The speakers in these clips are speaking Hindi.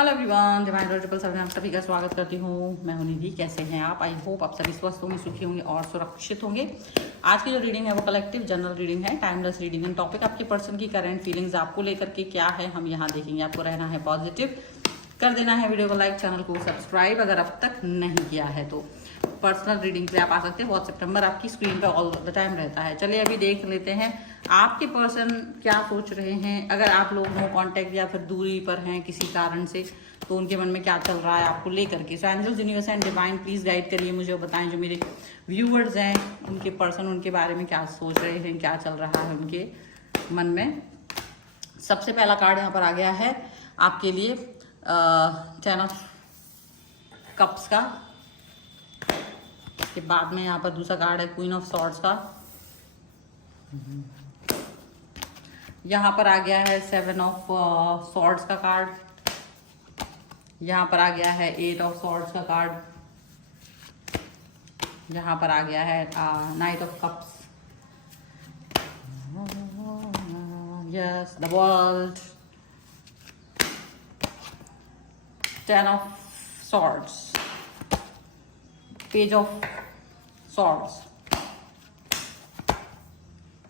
Hello everyone, divine triple seven में आप सभी का स्वागत करती हूँ। मैं हूं निधि। कैसे हैं आप? आई होप आप सभी स्वस्थ होंगे, सुखी होंगे और सुरक्षित होंगे। आज की जो रीडिंग है वो कलेक्टिव जनरल रीडिंग है, टाइमलेस रीडिंग है। टॉपिक आपके पर्सन की करंट फीलिंग्स आपको लेकर के क्या है हम यहाँ देखेंगे। आपको रहना है पॉजिटिव, कर देना है वीडियो को लाइक, चैनल को सब्सक्राइब अगर अब तक नहीं किया है तो। पर्सनल रीडिंग पे आप आ सकते हैं। व्हाट्सएप नंबर आपकी स्क्रीन पे ऑल द टाइम रहता है। चलिए अभी देख लेते हैं आपके पर्सन क्या सोच रहे हैं। अगर आप लोग नो कांटेक्ट या फिर दूरी पर हैं किसी कारण से, तो उनके मन में क्या चल रहा है आपको लेकर के। So angels, universe and divine please guide करिए मुझे और बताएं जो मेरे व्यूअर्स हैं उनके पर्सन उनके बारे में क्या सोच रहे हैं, क्या चल रहा है उनके मन में। सबसे पहला कार्ड यहाँ पर आ गया है आपके लिए 10 ऑफ कप्स का। इसके बाद में यहाँ पर दूसरा कार्ड है क्वीन ऑफ सॉर्ड्स का। यहाँ पर आ गया है 7 ऑफ सॉर्ड्स का कार्ड। यहाँ पर आ गया है 8 ऑफ सॉर्ड्स का कार्ड। यहाँ पर आ गया है night of cups. Yes, the world, 10 of swords, page of swords,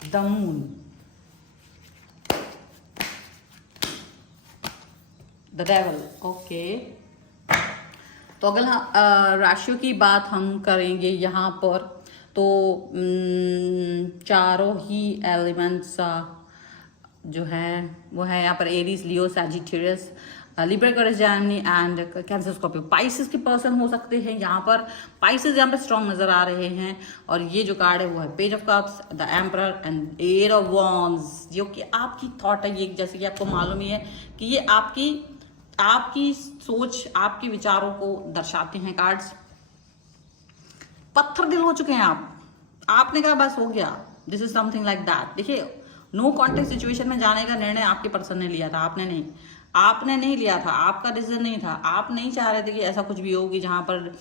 the moon, the devil. Okay, तो अगर राशियों की बात हम करेंगे यहाँ पर तो चारों ही एलिमेंट्स जो है वो है यहाँ पर Aries, Leo, Sagittarius, Libra, Aquarius, Gemini and cancer, Scorpio. Pisces के पर्सन हो सकते हैं यहाँ पर। पाइसेस यहाँ पर स्ट्रॉन्ग नजर आ रहे हैं। और ये जो कार्ड है वो है page of cups, the emperor and eight of wands, जो कि आपकी थॉट है। ये जैसे कि आपको मालूम ही है कि ये आपकी सोच, आपके विचारों को दर्शाते हैं कार्ड्स। पत्थर दिल हो चुके हैं आपने कहा बस हो गया, this is something like that. देखिए, नो कॉन्टेक्ट सिचुएशन में जाने का निर्णय आपके पर्सन ने लिया था, आपने नहीं लिया था। आपका डिसीजन नहीं था। आप नहीं चाह रहे थे कि ऐसा कुछ भी हो कि जहां पर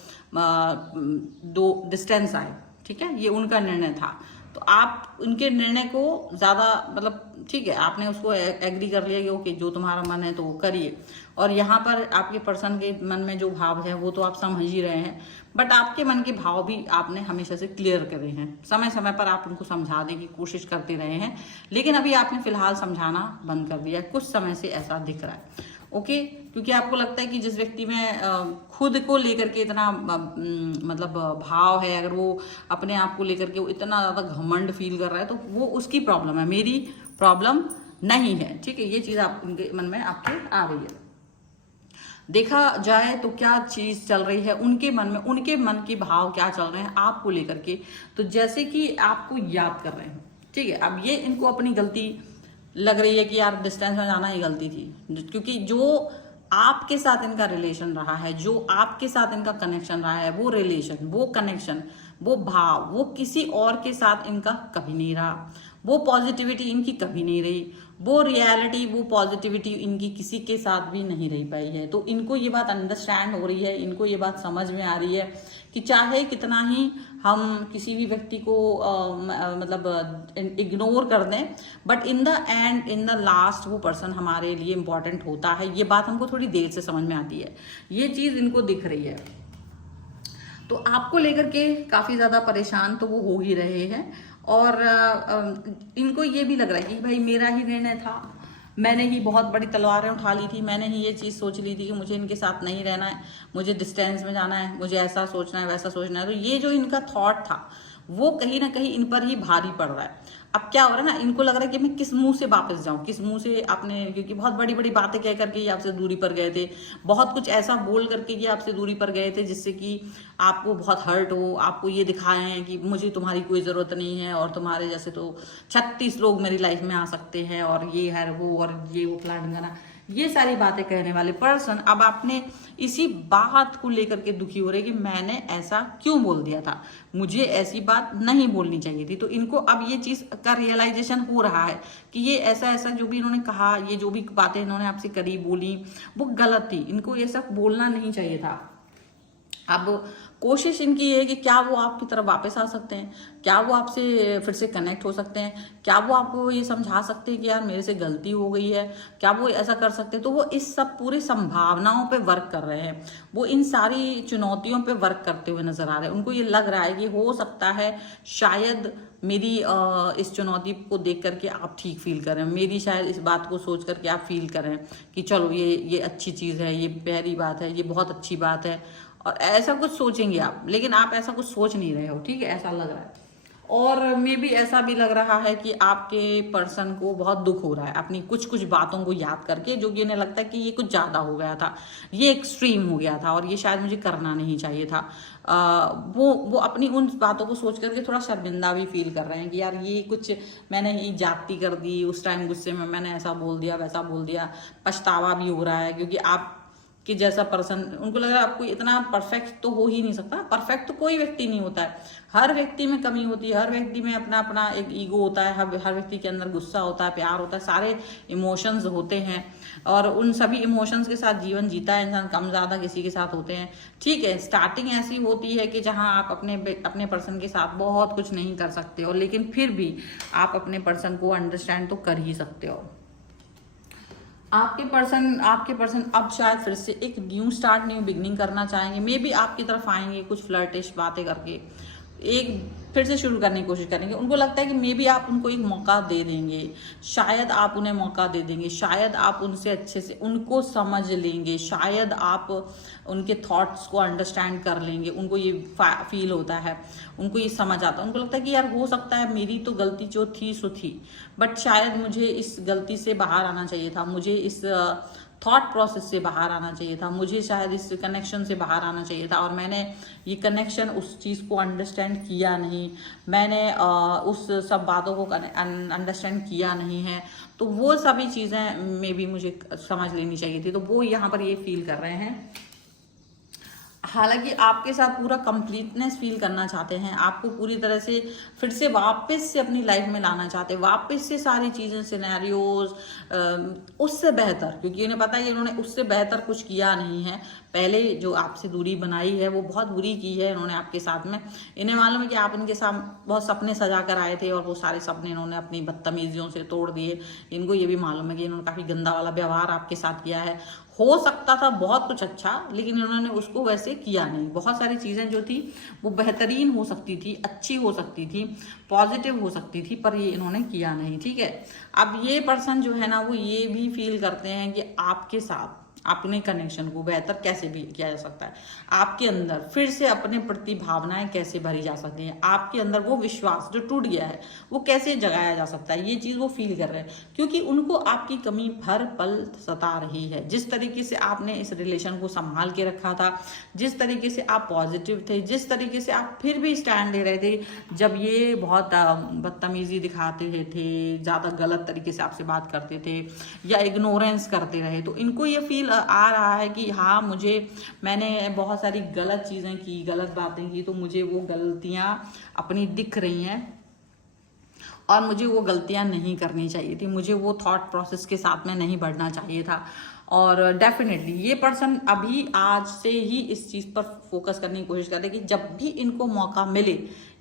दो डिस्टेंस आए। ठीक है, ये उनका निर्णय था। तो आप उनके निर्णय को ज्यादा मतलब ठीक है, आपने उसको एग्री कर लिया कि ओके जो तुम्हारा मन है तो वो करिए। और यहाँ पर आपके पर्सन के मन में जो भाव है वो तो आप समझ ही रहे हैं, बट आपके मन के भाव भी आपने हमेशा से क्लियर करे हैं। समय समय पर आप उनको समझाने की कोशिश करते रहे हैं, लेकिन अभी आपने फिलहाल समझाना बंद कर दिया। कुछ समय से ऐसा दिख रहा है। ओके, क्योंकि आपको लगता है कि जिस व्यक्ति में खुद को लेकर के इतना मतलब भाव है, अगर वो अपने आप को लेकर के वो इतना ज्यादा घमंड फील कर रहा है तो वो उसकी प्रॉब्लम है, मेरी प्रॉब्लम नहीं है। ठीक है, ये चीज आप उनके मन में आपके आ रही है। देखा जाए तो क्या चीज चल रही है उनके मन में, उनके मन के भाव क्या चल रहे हैं आपको लेकर के। तो जैसे कि आपको याद कर रहे हैं। ठीक है, अब ये इनको अपनी गलती लग रही है कि यार डिस्टेंस में जाना ही गलती थी, क्योंकि जो आपके साथ इनका रिलेशन रहा है, जो आपके साथ इनका कनेक्शन रहा है, वो रिलेशन, वो कनेक्शन, वो भाव, वो किसी और के साथ इनका कभी नहीं रहा। वो पॉजिटिविटी इनकी कभी नहीं रही, वो रियलिटी, वो पॉजिटिविटी इनकी किसी के साथ भी नहीं रह पाई है। तो इनको ये बात अंडरस्टैंड हो रही है, इनको ये बात समझ में आ रही है कि चाहे कितना ही हम किसी भी व्यक्ति को मतलब इग्नोर कर दें, but in the end, in the last वो पर्सन हमारे लिए इम्पोर्टेंट होता है। ये बात हमको थोड़ी देर से समझ में आती है, ये चीज इनको दिख रही है। तो आपको लेकर के काफी ज्यादा परेशान तो वो हो ही रहे हैं। और इनको ये भी लग रहा है कि भाई मेरा ही निर्णय था, मैंने ही बहुत बड़ी तलवारें उठा ली थी, मैंने ही ये चीज सोच ली थी कि मुझे इनके साथ नहीं रहना है, मुझे डिस्टेंस में जाना है, मुझे ऐसा सोचना है, वैसा सोचना है। तो ये जो इनका थॉट था वो कहीं ना कहीं इन पर ही भारी पड़ रहा है। अब क्या हो रहा है ना, इनको लग रहा है कि मैं किस मुंह से वापस जाऊं, किस मुंह से आपने, क्योंकि बहुत बड़ी बड़ी बातें कह करके ये आपसे दूरी पर गए थे, बहुत कुछ ऐसा बोल करके ये आपसे दूरी पर गए थे जिससे कि आपको बहुत हर्ट हो, आपको ये दिखाए हैं कि मुझे तुम्हारी कोई जरूरत नहीं है और तुम्हारे जैसे तो 36 लोग मेरी लाइफ में आ सकते हैं और ये है वो और ये वो प्लान करना, ये सारी बातें कहने वाले पर्सन अब आपने इसी बात को लेकर के दुखी हो रहे कि मैंने ऐसा क्यों बोल दिया था, मुझे ऐसी बात नहीं बोलनी चाहिए थी। तो इनको अब ये चीज का रियलाइजेशन हो रहा है कि ये ऐसा ऐसा जो भी इन्होंने कहा, ये जो भी बातें इन्होंने आपसे करी बोली वो गलत थी, इनको ये सब बोलना नहीं चाहिए था। अब कोशिश इनकी ये है कि क्या वो आपकी तरफ वापस आ सकते हैं, क्या वो आपसे फिर से कनेक्ट हो सकते हैं, क्या वो आपको ये समझा सकते हैं कि यार मेरे से गलती हो गई है, क्या वो ऐसा कर सकते हैं। तो वो इस सब पूरी संभावनाओं पे वर्क कर रहे हैं, वो इन सारी चुनौतियों पे वर्क करते हुए नजर आ रहे हैं। उनको ये लग रहा है कि हो सकता है शायद मेरी इस चुनौती को देख करके आप ठीक फील करें, मेरी शायद इस बात को सोच करके आप फील करें कि चलो ये अच्छी चीज़ है, ये प्यारी बात है, ये बहुत अच्छी बात है, और ऐसा कुछ सोचेंगे आप। लेकिन आप ऐसा कुछ सोच नहीं रहे हो, ठीक है, ऐसा लग रहा है। और मे भी ऐसा भी लग रहा है कि आपके पर्सन को बहुत दुख हो रहा है अपनी कुछ कुछ बातों को याद करके, जो कि उन्हें लगता है कि ये कुछ ज़्यादा हो गया था, ये एक्सट्रीम हो गया था, और ये शायद मुझे करना नहीं चाहिए था। वो अपनी उन बातों को सोच करके थोड़ा शर्मिंदा भी फील कर रहे हैं कि यार ये कुछ मैंने ही जाती कर दी, उस टाइम गुस्से में मैंने ऐसा बोल दिया, वैसा बोल दिया। पछतावा भी हो रहा है क्योंकि आप कि जैसा पर्सन, उनको लग रहा है आपको इतना परफेक्ट तो हो ही नहीं सकता। परफेक्ट तो कोई व्यक्ति नहीं होता है, हर व्यक्ति में कमी होती है, हर व्यक्ति में अपना अपना एक ईगो होता है, हर व्यक्ति के अंदर गुस्सा होता है, प्यार होता है, सारे इमोशंस होते हैं, और उन सभी इमोशंस के साथ जीवन जीता है इंसान, कम ज़्यादा किसी के साथ होते हैं। ठीक है, स्टार्टिंग ऐसी होती है कि जहाँ आप अपने पर्सन के साथ बहुत कुछ नहीं कर सकते हो, लेकिन फिर भी आप अपने पर्सन को अंडरस्टैंड तो कर ही सकते हो। आपके पर्सन अब शायद फिर से एक न्यू स्टार्ट, न्यू बिगनिंग करना चाहेंगे। मे बी आपकी तरफ आएंगे कुछ फ्लर्टिश बातें करके, एक फिर से शुरू करने की कोशिश करेंगे। उनको लगता है कि मे बी आप उनको एक मौका दे देंगे, शायद आप उन्हें मौका दे देंगे, शायद आप उनसे अच्छे से उनको समझ लेंगे, शायद आप उनके थॉट्स को अंडरस्टैंड कर लेंगे। उनको ये फील होता है, उनको ये समझ आता है, उनको लगता है कि यार हो सकता है मेरी तो गलती जो थी सो थी, बट शायद मुझे इस गलती से बाहर आना चाहिए था, मुझे इस थॉट प्रोसेस से बाहर आना चाहिए था, मुझे शायद इस कनेक्शन से बाहर आना चाहिए था, और मैंने ये कनेक्शन उस चीज़ को अंडरस्टैंड किया नहीं, मैंने उस सब बातों को अंडरस्टैंड किया नहीं है। तो वो सभी चीज़ें में भी मुझे समझ लेनी चाहिए थी। तो वो यहाँ पर ये फील कर रहे हैं। हालांकि आपके साथ पूरा कंप्लीटनेस फील करना चाहते हैं, आपको पूरी तरह से फिर से वापस से अपनी लाइफ में लाना चाहते हैं, वापस से सारी चीज़ें, सिनेरियोज उससे बेहतर, क्योंकि उन्हें पता है कि इन्होंने उससे बेहतर कुछ किया नहीं है। पहले जो आपसे दूरी बनाई है वो बहुत बुरी की है इन्होंने आपके साथ में। इन्हें मालूम है कि आप इनके साथ बहुत सपने सजा कर आए थे, और वो सारे सपने इन्होंने अपनी बदतमीजियों से तोड़ दिए। इनको ये भी मालूम है कि इन्होंने काफ़ी गंदा वाला व्यवहार आपके साथ किया है। हो सकता था बहुत कुछ अच्छा, लेकिन इन्होंने उसको वैसे किया नहीं। बहुत सारी चीज़ें जो थी वो बेहतरीन हो सकती थी, अच्छी हो सकती थी, पॉजिटिव हो सकती थी, पर ये इन्होंने किया नहीं। ठीक है, अब ये पर्सन जो है ना, वो ये भी फील करते हैं कि आपके साथ अपने कनेक्शन को बेहतर कैसे भी किया जा सकता है, आपके अंदर फिर से अपने प्रति भावनाएं कैसे भरी जा सकती हैं, आपके अंदर वो विश्वास जो टूट गया है वो कैसे जगाया जा सकता है, ये चीज़ वो फील कर रहे हैं। क्योंकि उनको आपकी कमी हर पल सता रही है। जिस तरीके से आपने इस रिलेशन को संभाल के रखा था, जिस तरीके से आप पॉजिटिव थे, जिस तरीके से आप फिर भी स्टैंड ले रहे थे जब ये बहुत बदतमीजी दिखाते थे, ज़्यादा गलत तरीके से आपसे बात करते थे या इग्नोरेंस करते रहे, तो इनको ये फील आ रहा है कि हाँ, मैंने बहुत सारी गलत चीज़ें की, गलत बातें की, तो मुझे वो गलतियाँ अपनी दिख रही हैं और मुझे वो गलतियाँ नहीं करनी चाहिए थी, मुझे वो थॉट प्रोसेस के साथ में नहीं बढ़ना चाहिए था। और डेफिनेटली ये पर्सन अभी आज से ही इस चीज़ पर फोकस करने की कोशिश करते हैं कि जब भी इनको मौका मिले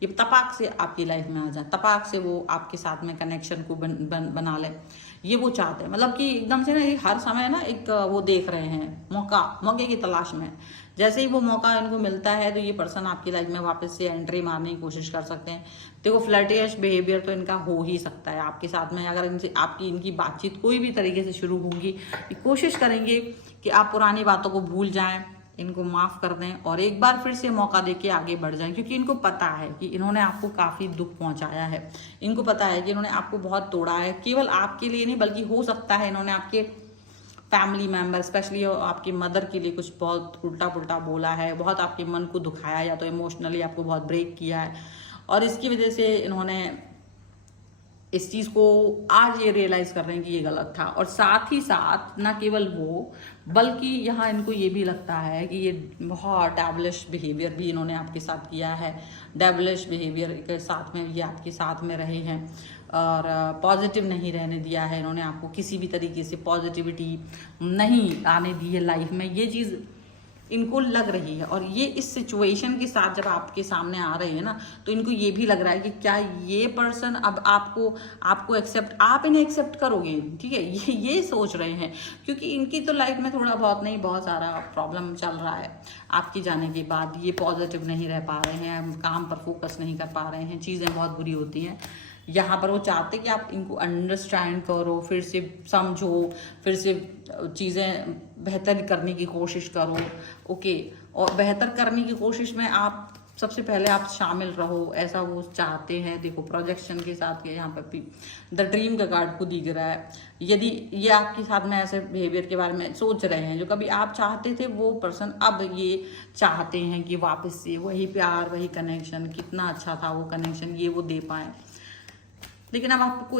ये तपाक से आपकी लाइफ में आ जाए, तपाक से वो आपके साथ में कनेक्शन को बना ले। ये वो चाहते हैं, मतलब कि एकदम से ना हर समय ना एक वो देख रहे हैं मौके की तलाश में। जैसे ही वो मौका इनको मिलता है तो ये पर्सन आपकी लाइफ में वापस से एंट्री मारने की कोशिश कर सकते हैं। देखो, फ्लर्टिश बिहेवियर तो इनका हो ही सकता है आपके साथ में। अगर इनकी बातचीत कोई भी तरीके से शुरू होगी, कोशिश करेंगे कि आप पुरानी बातों को भूल जाएं, इनको माफ़ कर दें और एक बार फिर से मौका देके आगे बढ़ जाएं। क्योंकि इनको पता है कि इन्होंने आपको काफ़ी दुख पहुंचाया है, इनको पता है कि इन्होंने आपको बहुत तोड़ा है। केवल आपके लिए नहीं, बल्कि हो सकता है इन्होंने आपके फैमिली मेम्बर, स्पेशली आपकी मदर के लिए कुछ बहुत उल्टा पुल्टा बोला है, बहुत आपके मन को दुखाया, या तो इमोशनली आपको बहुत ब्रेक किया है, और इसकी वजह से इन्होंने इस चीज़ को आज ये रियलाइज़ कर रहे हैं कि ये गलत था। और साथ ही साथ ना केवल वो, बल्कि यहाँ इनको ये भी लगता है कि ये बहुत डेविलिश बिहेवियर भी इन्होंने आपके साथ किया है। डेविलिश बिहेवियर के साथ में ये आपके साथ में रहे हैं और पॉजिटिव नहीं रहने दिया है इन्होंने आपको, किसी भी तरीके से पॉजिटिविटी नहीं आने दी है लाइफ में। ये चीज़ इनको लग रही है। और ये इस सिचुएशन के साथ जब आपके सामने आ रहे हैं ना, तो इनको ये भी लग रहा है कि क्या ये पर्सन अब आपको एक्सेप्ट, आप इन्हें एक्सेप्ट करोगे, ठीक है, ये सोच रहे हैं। क्योंकि इनकी तो लाइफ में थोड़ा बहुत नहीं, बहुत सारा प्रॉब्लम चल रहा है आपके जाने के बाद। ये पॉजिटिव नहीं रह पा रहे हैं, काम पर फोकस नहीं कर पा रहे हैं, चीज़ें बहुत बुरी होती हैं। यहाँ पर वो चाहते कि आप इनको अंडरस्टैंड करो, फिर से समझो, फिर से चीज़ें बेहतर करने की कोशिश करो। ओके, और बेहतर करने की कोशिश में आप सबसे पहले आप शामिल रहो, ऐसा वो चाहते हैं। देखो प्रोजेक्शन के साथ के यहाँ पर द ड्रीम का कार्ड को दिख रहा है। यदि ये आपके साथ में ऐसे बिहेवियर के बारे में सोच रहे हैं, जो कभी आप चाहते थे वो पर्सन अब ये चाहते हैं कि वापस से वही प्यार, वही कनेक्शन, कितना अच्छा था वो कनेक्शन, ये वो दे पाए। लेकिन अब आपको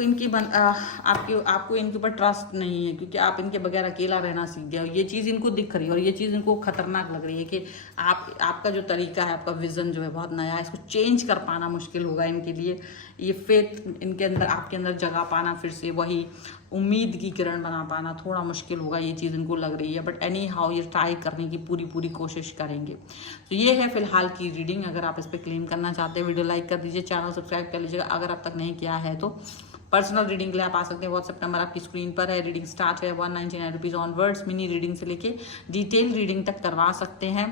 आपको इनके ऊपर ट्रस्ट नहीं है, क्योंकि आप इनके बगैर अकेला रहना सीख गए हो। ये चीज़ इनको दिख रही है और ये चीज़ इनको खतरनाक लग रही है कि आपका जो तरीका है, आपका विजन जो है बहुत नया है, इसको चेंज कर पाना मुश्किल होगा इनके लिए। ये फेथ इनके अंदर, आपके अंदर जगा पाना, फिर से वही उम्मीद की किरण बना पाना थोड़ा मुश्किल होगा, ये चीज़ इनको लग रही है। बट एनी हाउ ये ट्राई करने की पूरी कोशिश करेंगे। तो ये है फिलहाल की रीडिंग। अगर आप इस पर क्लेम करना चाहते हैं, वीडियो लाइक कर दीजिए, चैनल सब्सक्राइब कर लीजिएगा अगर अब तक नहीं किया है तो। पर्सनल रीडिंग के लिए आप आ सकते हैं, व्हाट्सएप नंबर आपकी स्क्रीन पर है। रीडिंग स्टार्ट है 199 रुपीज़ ऑनवर्ड्स। मिनी रीडिंग से लेके डिटेल रीडिंग तक करवा सकते हैं।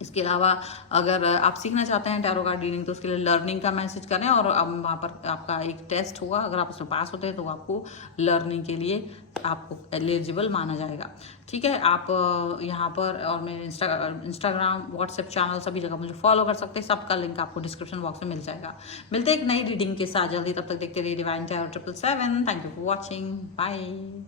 इसके अलावा अगर आप सीखना चाहते हैं टैरो कार्ड रीडिंग, तो उसके लिए लर्निंग का मैसेज करें और अब वहाँ पर आपका एक टेस्ट होगा। अगर आप उसमें पास होते हैं तो आपको लर्निंग के लिए आपको एलिजिबल माना जाएगा। ठीक है, आप यहाँ पर और मेरे इंस्टाग्राम, व्हाट्सएप चैनल सभी जगह मुझे फॉलो कर सकते हैं। सबका लिंक आपको डिस्क्रिप्शन बॉक्स में मिल जाएगा। मिलते हैं एक नई रीडिंग के साथ जल्दी, तब तक देखते रहिए divine tarot 777। Thank you for watching, bye.